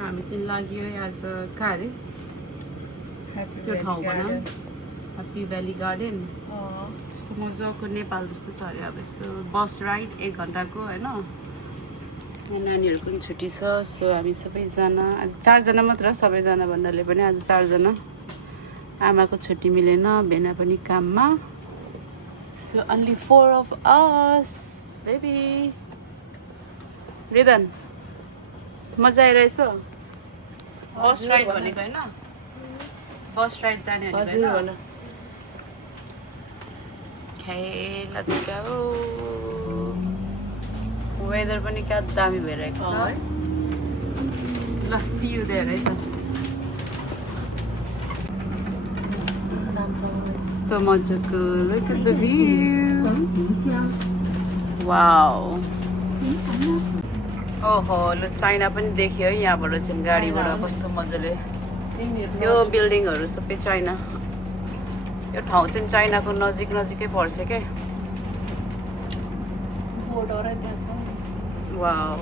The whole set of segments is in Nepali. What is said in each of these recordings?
हामी चाहिँ लाग्यो आज कहाँ अरे त्यो ठाउँको नाम ह्याप्पी भ्याली गार्डन। यस्तो मजाको नेपाल जस्तो छ अरे। अब यसो बस राइड 1 घन्टाको होइन। यहाँ नानीहरूको पनि छुट्टी छ। सो हामी सबैजना आज 4 जना मात्र, सबैजना भन्नाले पनि आज 4 जना। आमाको छुट्टी मिलेन, भेना पनि काममा। So only 4 of us baby। रिदन मजा आइरहेछ? बस राइड भनेको होइन, बस राइड जाने भनेको होइन। Okay, let's go। वेदर पनि क्या दामी भइरहेको छ। ल see you there है त। यस्तो मजाको look at the view। Wow. ओहो ल चाइना पनि देख्यो है यहाँबाट चाहिँ गाडीबाट कस्तो मजाले। यो बिल्डिङहरू सबै चाइना। यो ठाउँ चाहिँ चाइनाको नजिकै पर्छ के। वाउ।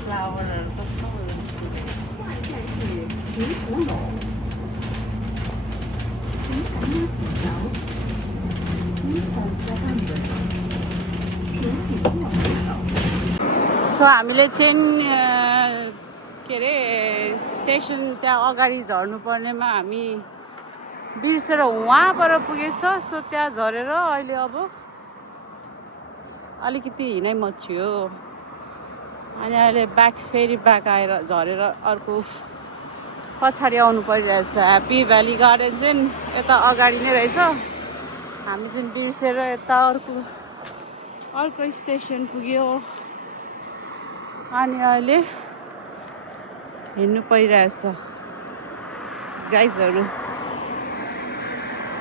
फ्लावरहरू कस्तो सो हामीले चाहिँ के अरे स्टेसन त्यहाँ अगाडि झर्नु पर्नेमा हामी बिर्सेर वहाँ पर पुगेछ। सो त्यहाँ झरेर अहिले अब अलिकति हिँडाइ मच्यो। अनि अहिले फेरि ब्याक आएर झरेर अर्को पछाडि आउनु परिरहेछ। ह्याप्पी भ्याली गार्डन चाहिँ यता अगाडि नै रहेछ। हामी चाहिँ बिर्सेर यता अर्को स्टेसन पुग्यो। अनि अहिले हिँड्नु परिरहेछ गाइजहरू।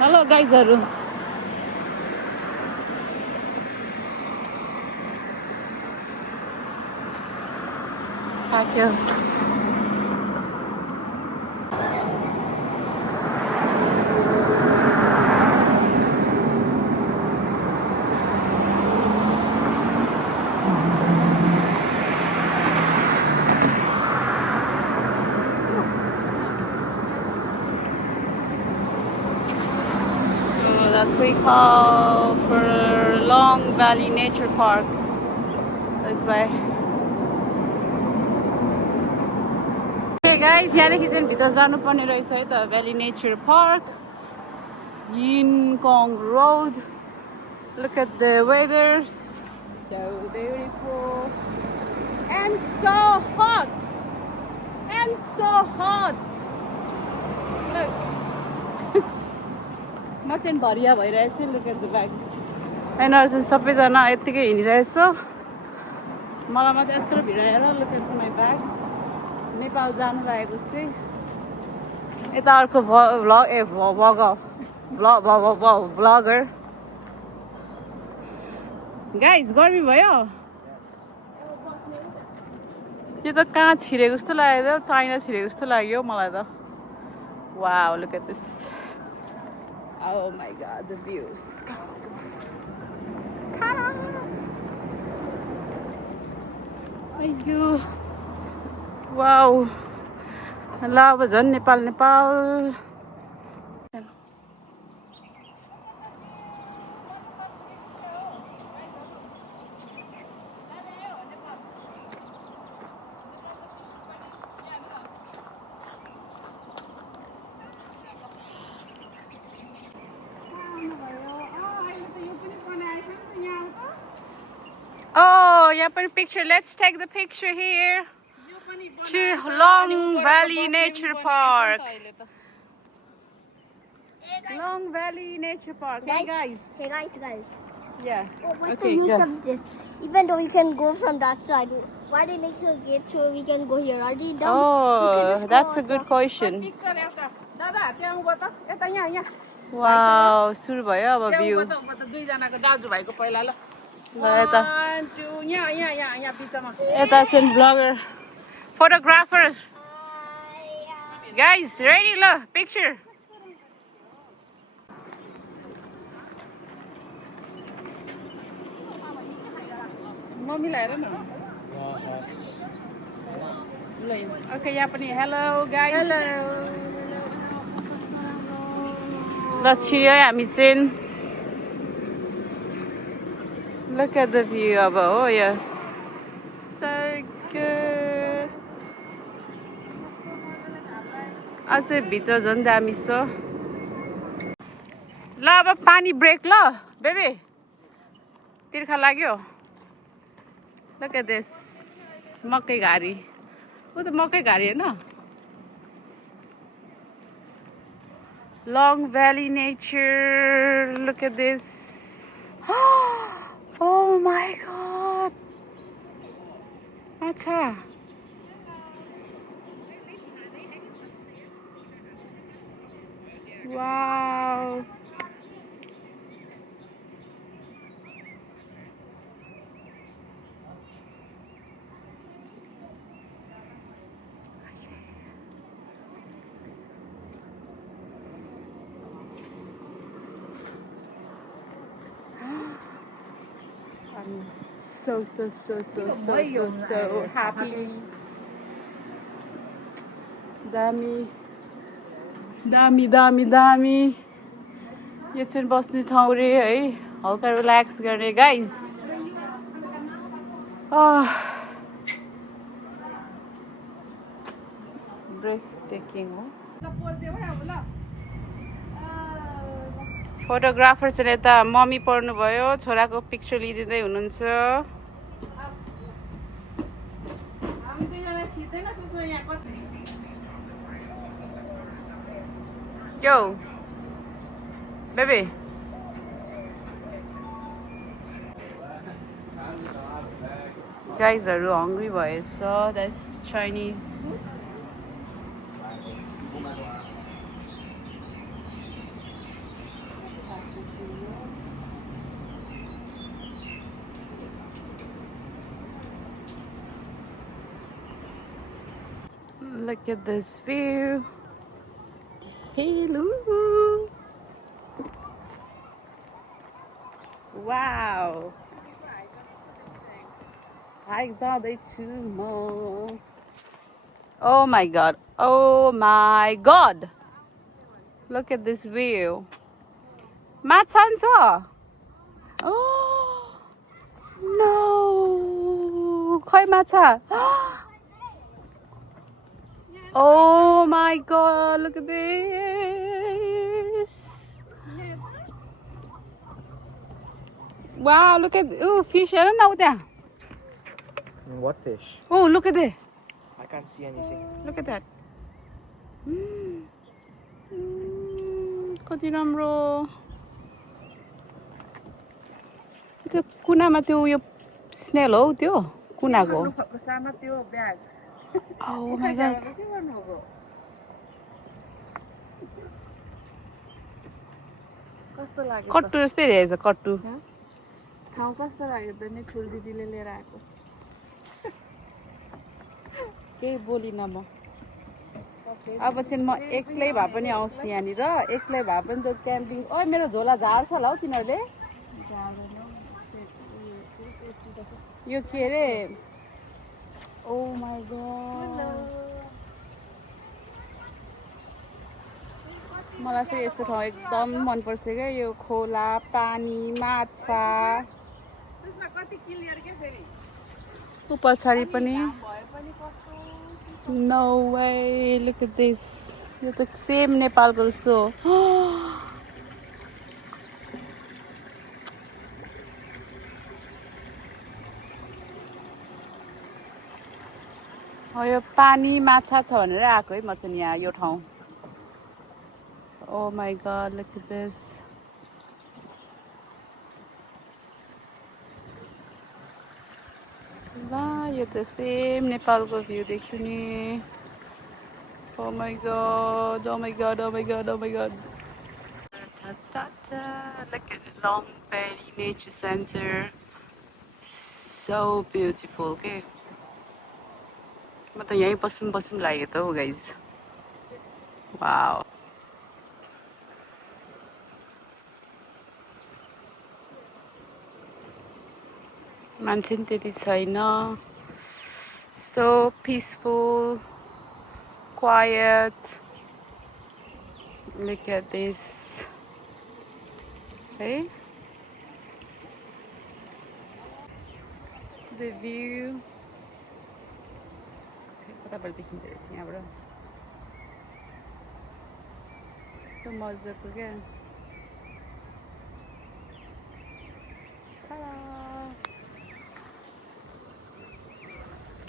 हेलो गाइजहरू। थाक्यो। That's what we call for Long Valley Nature Park. This way. Okay guys, यहाँदेखि चाहिँ भित्र जानुपर्ने रहेछ है त valley nature park. Yingkong Road. Look at the weather, so beautiful and so hot and so hot. Look. म चाहिँ भरिया भइरहेछु। Look at the bag. यिनीहरू चाहिँ सबैजना यत्तिकै हिँडिरहेछ। मलाई मात्रै यत्रो भिडाएर look at my bag. Nepal जानु लागेको जस्तै। यता अर्को भ्लगर। गाइज गर्मी भयो। यो त कहाँ छिरेको जस्तो लाग्यो, चाइना छिरेको जस्तो लाग्यो मलाई त। Wow look at this. Oh my god, the views. Ayo. Wow. ल अब झन् Nepal. Oh, yeah, put a picture. Let's take the picture here. To Long Valley Nature Park. Long Valley Nature Park. Hey guys. Hey guys. Yeah. What's Okay, the use go. of this? Even though we can go from that side, why they make a gate so we can go here? Are they dumb? Oh, that's a good question. Wow, सुरु भयो अब भ्यू। यता चाहिँ bagger photographer. Guys, ready? Look, picture. मम्मीलाई हेर न ओके यहाँ पनि हेलो गाइस हेलो ल छिर्यो हामी चाहिँ Look at the view of it. Oh yes, so good. अझै भित्र झन् दामी छ ल अब पानी ब्रेक ल बेबी तिर्खा लाग्यो Look at this मकै घारी उ त मकै घारी हैन Long Valley nature. Look at this. Oh my god. Acha. Wow. I'm so happy. दामी यो चाहिँ बस्ने ठाउँ रे है हल्का रिल्याक्स गर्ने गाइस ब्रेथ टेकिङ हो फोटोग्राफर चाहिँ यता मम्मी पर्नु भयो छोराको पिक्चर लिदिँदै हुनुहुन्छ Yo, baby. Guys are hungry boys, so that's Chinese. Look at this view. Hello. Wow. I जाँदैछु म Oh my god. Oh my god. Look at this view. माछा छ Oh no. खै माछा Oh my god, look at this. Wow, look at fish. I don't know that. What fish? Oh, look at it. I can't see anything. Look at that. कति राम्रो त्यो कुनामा त्यो उयो स्नेल हो त्यो कुनाको सानो त्यो ब्याग Oh my god. कस्तो लाग्यो कट्टु जस्तै रहेछ कट्टु ठाउँ कस्तो लाग्यो त नि ठुल दिदीले लिएर आएको केही बोलिन म अब चाहिँ म एक्लै भए पनि आउँछु यहाँनिर एक्लै भए पनि त्यो क्याम्पिङ ओइ मेरो झोला झार्छ होला हौ तिनीहरूले यो के अरे Oh my god. मलाई फेरि यस्तो ठाउँ एकदम मन पर्छ के यो खोला पानी माछा त्यसमा कति क्लियर के फेरि उ पछाडी पनि No way, look at this. यो त सेम नेपालको जस्तो हो यो पानी माछा छ भनेर आएको है म चाहिँ यहाँ यो ठाउँ Oh my god, look at this. ला यो त सेम नेपालको भ्यू देख्यो नि Oh my god, oh my god, oh my god, oh my god. Look at the Long Valley Nature Center. So beautiful, okay? म त यहीँ बसौँ लाग्यो त हो गाइज Wow. मान्छे नि त्यति छैन. So peaceful, quiet. Look at this. Hey? The view. कताबाट देखिँदो रहेछ यहाँबाट. कस्तो मजाको क्या.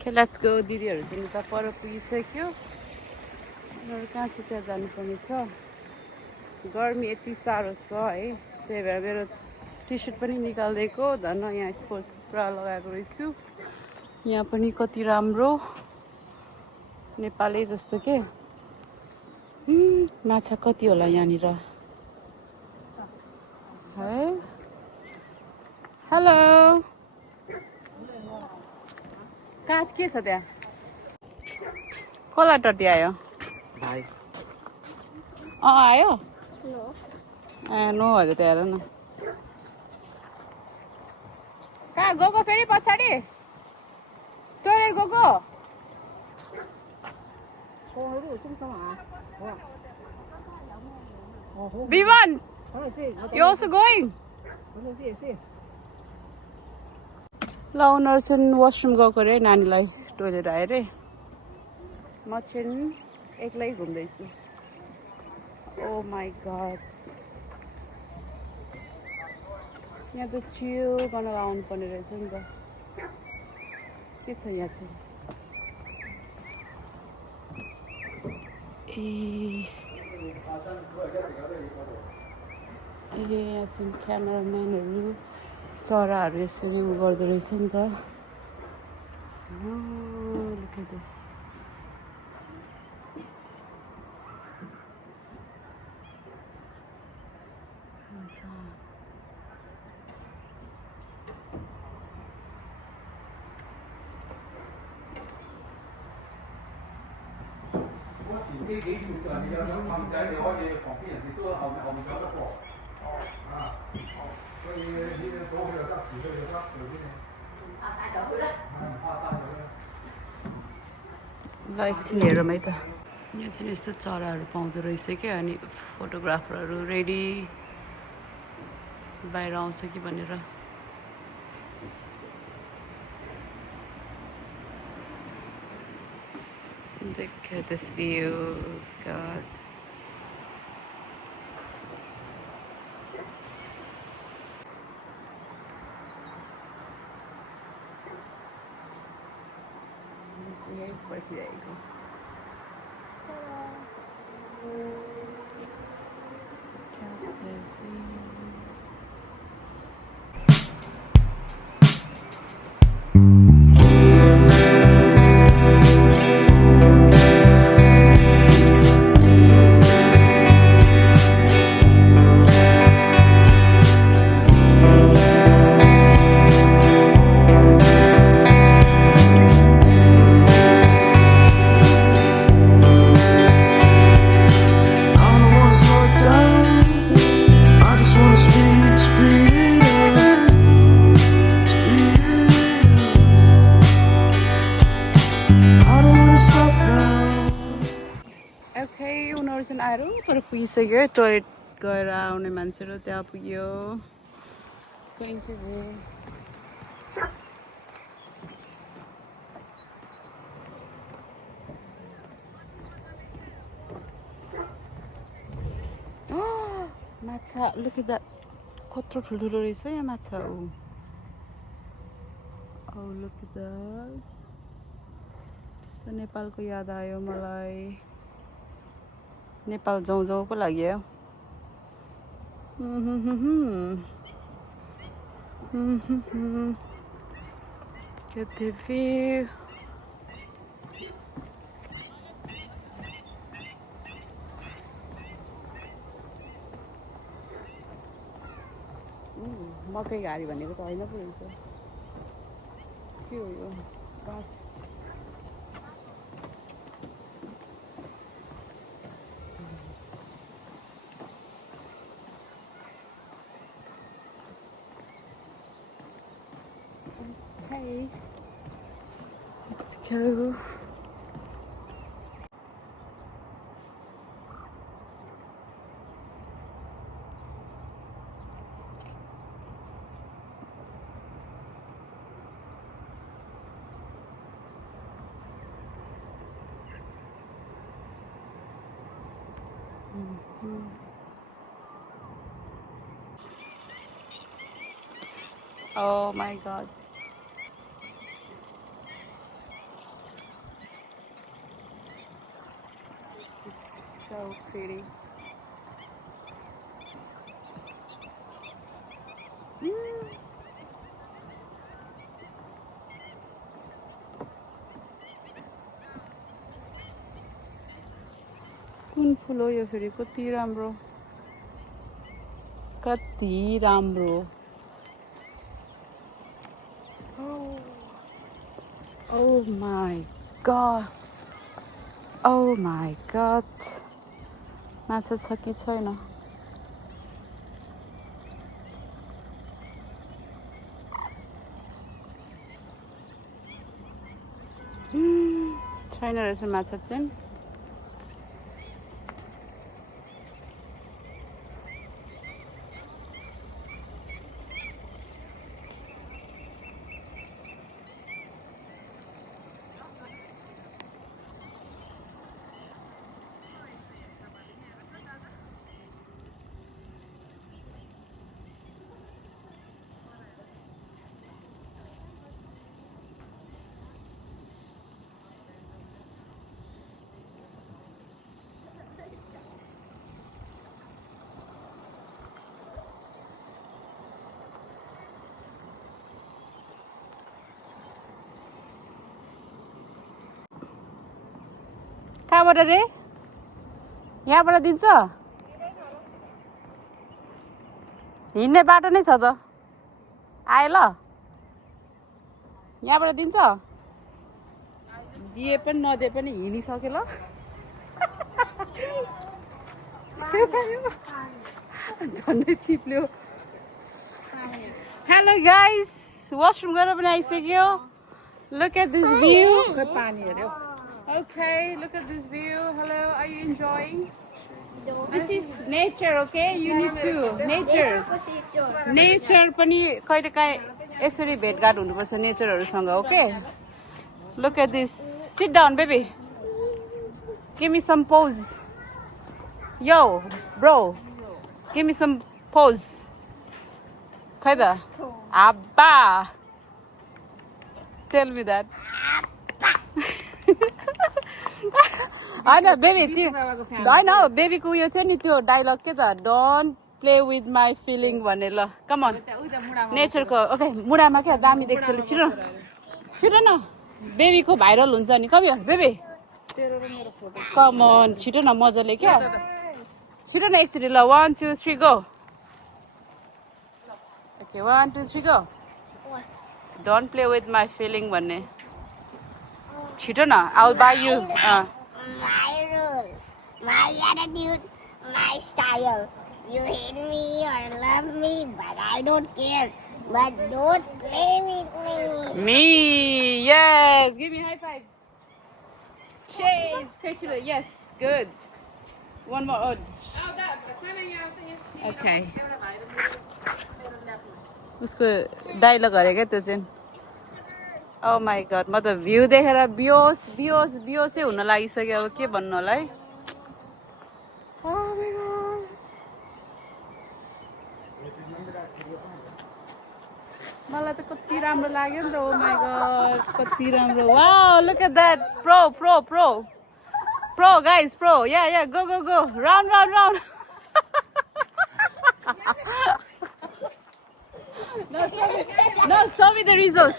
Okay, let's go. दिदीहरू चाहिँ उता पर पुगिसक्यो. उनीहरू कहाँ छ त्यहाँ जानुपर्ने छ. गर्मी यति साह्रो छ है. त्यही भएर मेरो टी सर्ट पनि निकालिदिएको. धन्न यहाँ स्पोर्ट्स पुरा लगाएको रहेछु. यहाँ पनि कति राम्रो. नेपालै जस्तो के. माछा कति होला यहाँनिर. है. हेलो. काज के छ त्यहाँ. कसलाई टट्यायो. भाइ. आयो. No. नो अरे त हेर न. कहाँ गएको फेरि पछाडि. टोइलेट गएको. Vivan, you also going? ल उनीहरू चाहिँ वासरुम गएको अरे नानीलाई टोइलेट आयो अरे. म चाहिँ एक्लै घुम्दैछु. ओ माई गड. यहाँ त चिल गर्न आउनु पर्ने रहेछ नि त. के छ यहाँ चाहिँ. यहाँ चाहिँ क्यामेराम्यानहरू चराहरू यसरी उ गर्दो रहेछ नि त. Look at this. ल एकछिन हेरौँ है त. यहाँ चाहिँ यस्तो चराहरू पाउँदो रहेछ क्या. अनि फोटोग्राफरहरू रेडी बाहिर आउँछ कि भनेर. Look at this view. God. यही पर्खिरहेको. उनीहरू चाहिँ आएर तर पुगिसक्यो. टोइलेट गएर आउने मान्छेहरू त्यहाँ पुग्यो. माछा. Look at that. कत्रो ठुल्ठुलो रहेछ यहाँ माछा. Look at that. नेपालको याद आयो मलाई. नेपाल जाउँ जाउँ पो लाग्यो. Get the view. मकै गाडी भनेको त होइन पो रहेछ. के हो यो. बास. Okay. Let's go. Oh my god. This is so pretty. कुन फुल हो यो फेरि कति राम्रो Oh my god. Oh my god. माछा छ कि छैन छैन रहेछ माछा चाहिँ कहाँबाट रे यहाँबाट दिन्छ हिँड्ने बाटो नै छ त आए ल यहाँबाट दिन्छ दिए पनि नदिए पनि हिँडिसक्यो ल झन्डै चिप्ल्यो हेलो गाइस वाशरूम गरेर पनि आइसक्यो लुक एट दिस भ्यू पानी हेर्यो Okay, look at this view. Hello, are you enjoying? This is nature, okay? You need to nature. Nature पनि कहिलेकाहीँ यसरी भेटघाट हुनुपर्छ नेचरहरुसँग, okay? Look at this. Sit down, baby. Give me some pose. Yo, bro. Give me some pose. खै त आब्बा. Tell me that. I know, baby. I know, baby को यो थियो नि त्यो डायलग के त don't play with my feeling भन्ने ल कम अन नेचरको ओके मुडामा क्या दामी देख्छ ल छिटो छिटो न बेबीको भाइरल हुन्छ नि come here baby come on छिटो न मजाले क्या छिटो न एकचोटि ल 1 2 3 go okay 1 2 3 go don't play with my feeling भन्ने छिटो न I'll buy you My rules, my attitude, my style. You hate me or love me, but I don't care. But don't play with me. Me, yes. Give me a high five. Chase, yes, good. One more. Okay. उसको डायलग हरे क्या त्यो चाहिँ Oh my god, म त भ्यू देखेर बियोसै हुन लागिसक्यो अब के भन्नु होला है Oh my god. मलाई त कति राम्रो लाग्यो नि त Oh my god, कति राम्रो Wow, look at that. Pro guys, pro. Yeah, go. Round. No, show me the result.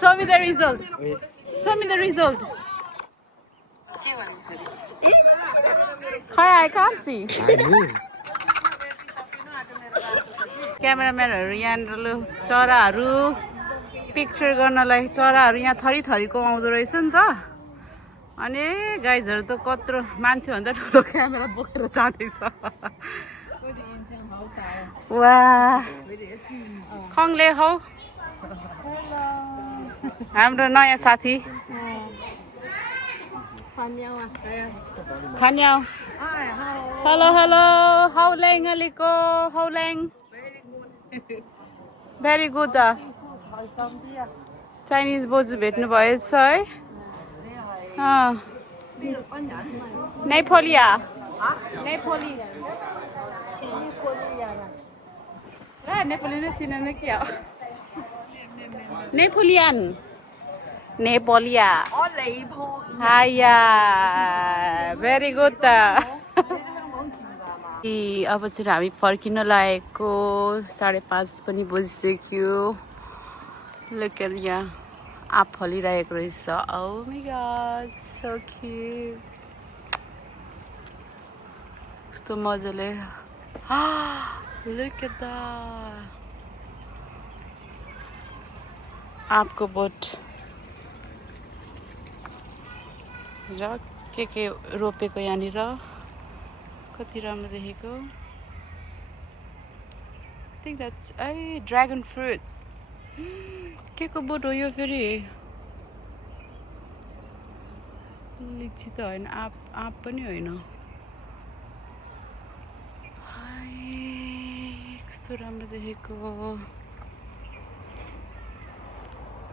Hi, I can't see. क्यामेराम्यानहरु यहाँ ल चराहरु पिक्चर गर्नलाई चराहरु यहाँ थरीको आउँदो रहेछ नि त अनि गाइजहरु त कत्रो मान्छे भन्दा ठुलो क्यामेरा बोकेर जाँदैछ वाह खङले हौ हाम्रो नयाँ साथी खान्याउ हेलो हेलो हाउल्याङ अलिको हाउल्याङ भेरी गुड चाइनिज बोजू भेट्नु भएछ है नेपोलिया नेपोली नेपाली नै चिनेन क्या नेपोलियन नेपोलिया हाया भेरी गुड अब चाहिँ हामी फर्किन लागेको 5:30 पनि बजिसक्यो लुक एट यहाँ आँप फलिरहेको रहेछ oh my God so cute कस्तो मजाले लुक एट दैट आँपको बोट र के रोपेको यहाँनिर कति राम्रो देखेको I think that's dragon fruit के को बोट हो यो फेरि लिची त होइन आँप पनि होइन कस्तो राम्रो देखेको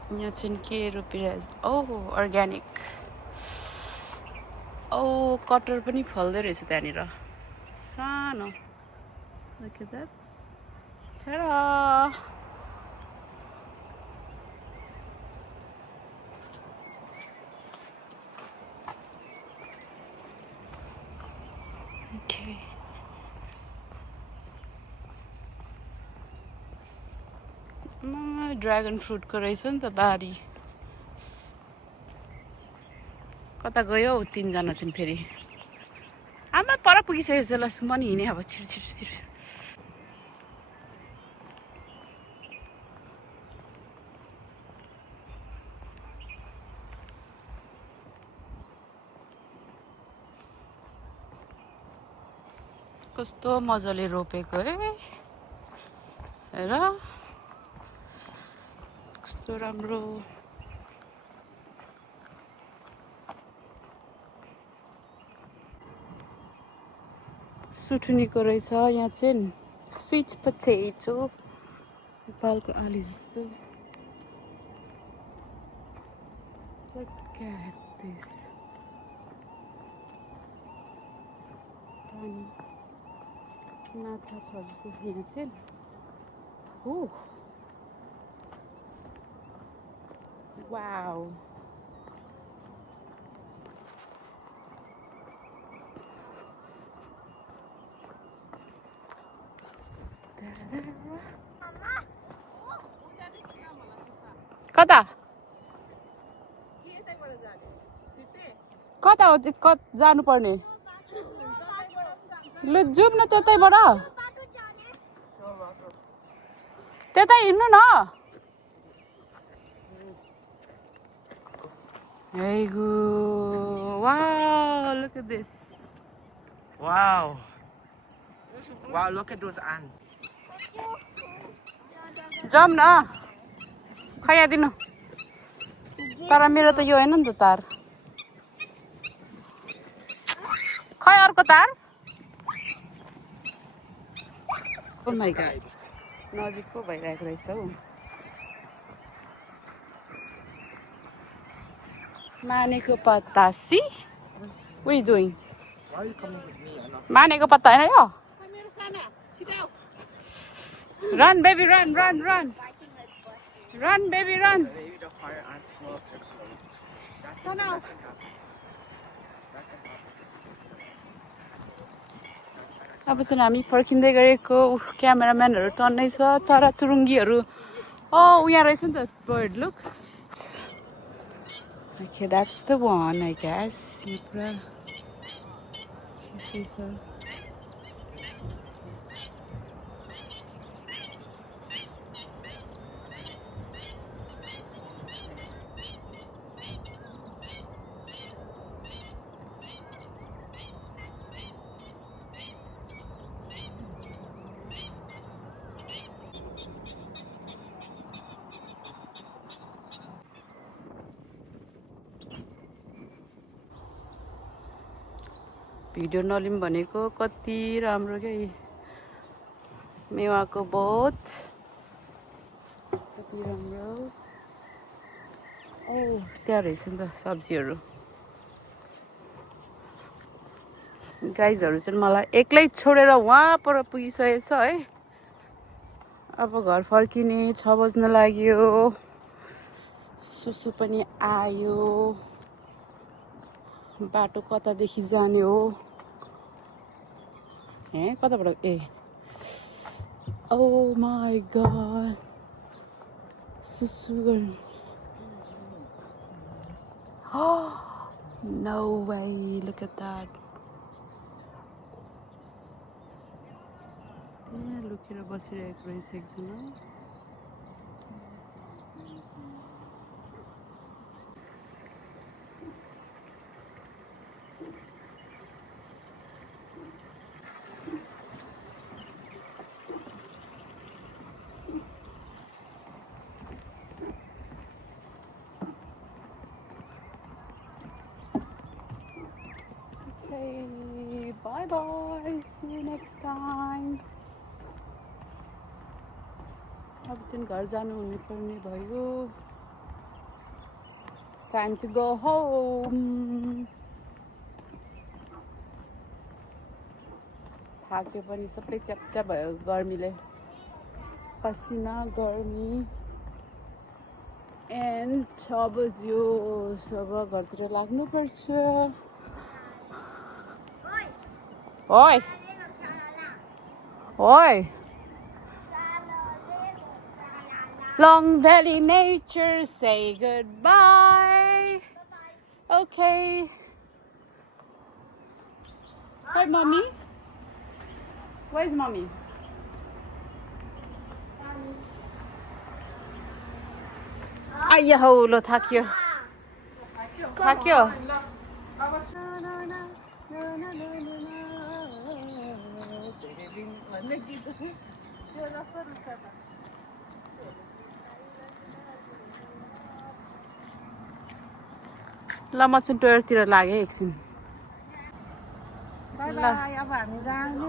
यहाँ चाहिँ के रोपिरहेछ ओह अर्ग्यानिक ओ कटर पनि फल्दै रहेछ त्यहाँनिर सानो Look at that. Ta-da! Okay. Dragon फ्रुटको रहेछ नि त बारी कता गयो हौ तीनजना चाहिँ फेरि आमा पर पुगिसकेको छ ल सुमन हिँडे अब छिर छिर छिर कस्तो मजाले रोपेको हेर कस्तो राम्रो सुटुनीको रहेछ यहाँ चाहिँ स्वीट पोटेटो नेपालको आलु जस्तो Look at this. माछा छ जस्तो छ यहाँ चाहिँ ओह वाउ कता कता हो जानु पर्ने ल जाउँ न त्यतैबाट त्यतै हिँड्नु न Hey go. Wow, look at this. Wow. Wow, look at those ants. Jump na. Khaya dinu. Tara मेरो त यो हैन नि त तार. खै अर्को तार. Oh my god. नजिकको भइरहेको रहेछ हौ. मानेको पत्ता C What are you doing? Why are you coming with me? मानेको पत्ता हैन यो Run baby run run run Run baby run Maybe the fire ants go up there. Sana अब चाहिँ हामी फर्किँदै गरेको क्यामेराम्यानहरु टन्नै छ चराचुरुङ्गीहरु उहाँ रहेछ नि त bird look Okay, that's the one, I guess. Video नलिम भनेको कति राम्रो क्या यी मेवाको बोट कति राम्रो ओ त्यहाँ रहेछ नि त सब्जीहरू गाइजहरू चाहिँ मलाई एक्लै छोडेर वहाँ पर पुगिसकेको छ है अब घर फर्किने 6 बज्न लाग्यो सुसु पनि आयो बाटो कतादेखि जाने हो ए कताबाट ए Oh my god. Susu. Oh, no way. Look at that. Yeah, look at the bus race exam. Okay, bye bye. See you next time. अब चाहिँ घर जानु हुने पर्ने भयो. Time to go home. थाक्यो पनि सबै च्याप्चा भयो गर्मीले. पसिना गर्मी. And 6 बज्यो. अब घरतिर लाग्नु पर्छ. Oi! Oi! Long Valley Nature, say goodbye. Okay. Hi, Mommy. Where's Mommy? Ayaw, lo takyo. Takyo. ल म चाहिँ टोयरतिर लागेँ एकछिन बाइ बाइ अब हामी जाने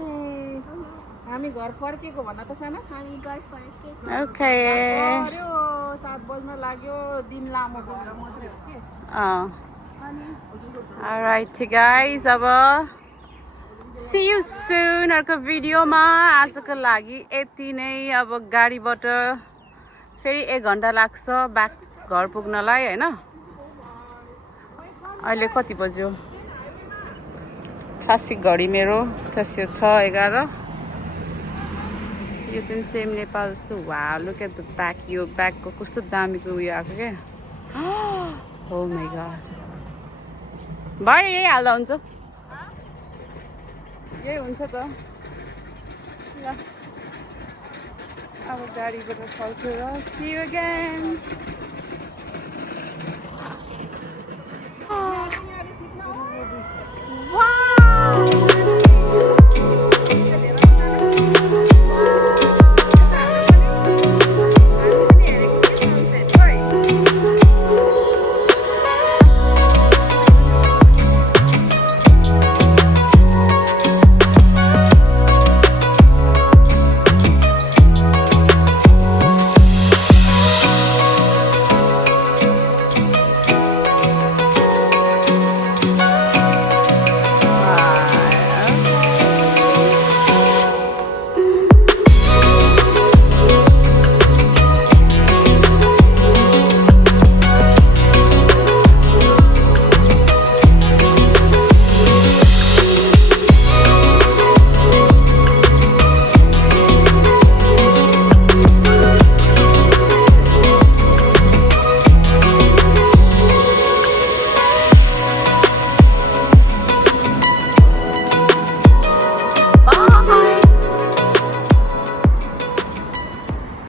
हामी घर फर्केको भन्न त सानो हामी घर फर्केको ओके पर्यो 7 बज्न लाग्यो दिन लामो भएर मात्रै हो के अनि alright guys अब see you soon अर्को भिडियोमा आजको लागि यति नै अब गाडीबाट फेरि 1 घण्टा लाग्छ ब्याक घर पुग्नलाई हैन अहिले कति बज्यो खासी घडी मेरो खासी 6:11 यो चाहिँ सेम नेपाल जस्तो वाह लुक एट द ब्याक यो ब्याकको कस्तो दामीको उयो आएको के ओ माय गॉड भयो यही हाल्दा हुन्छ यही हुन्छ त ल अब गाडीबाट फर्केर see you again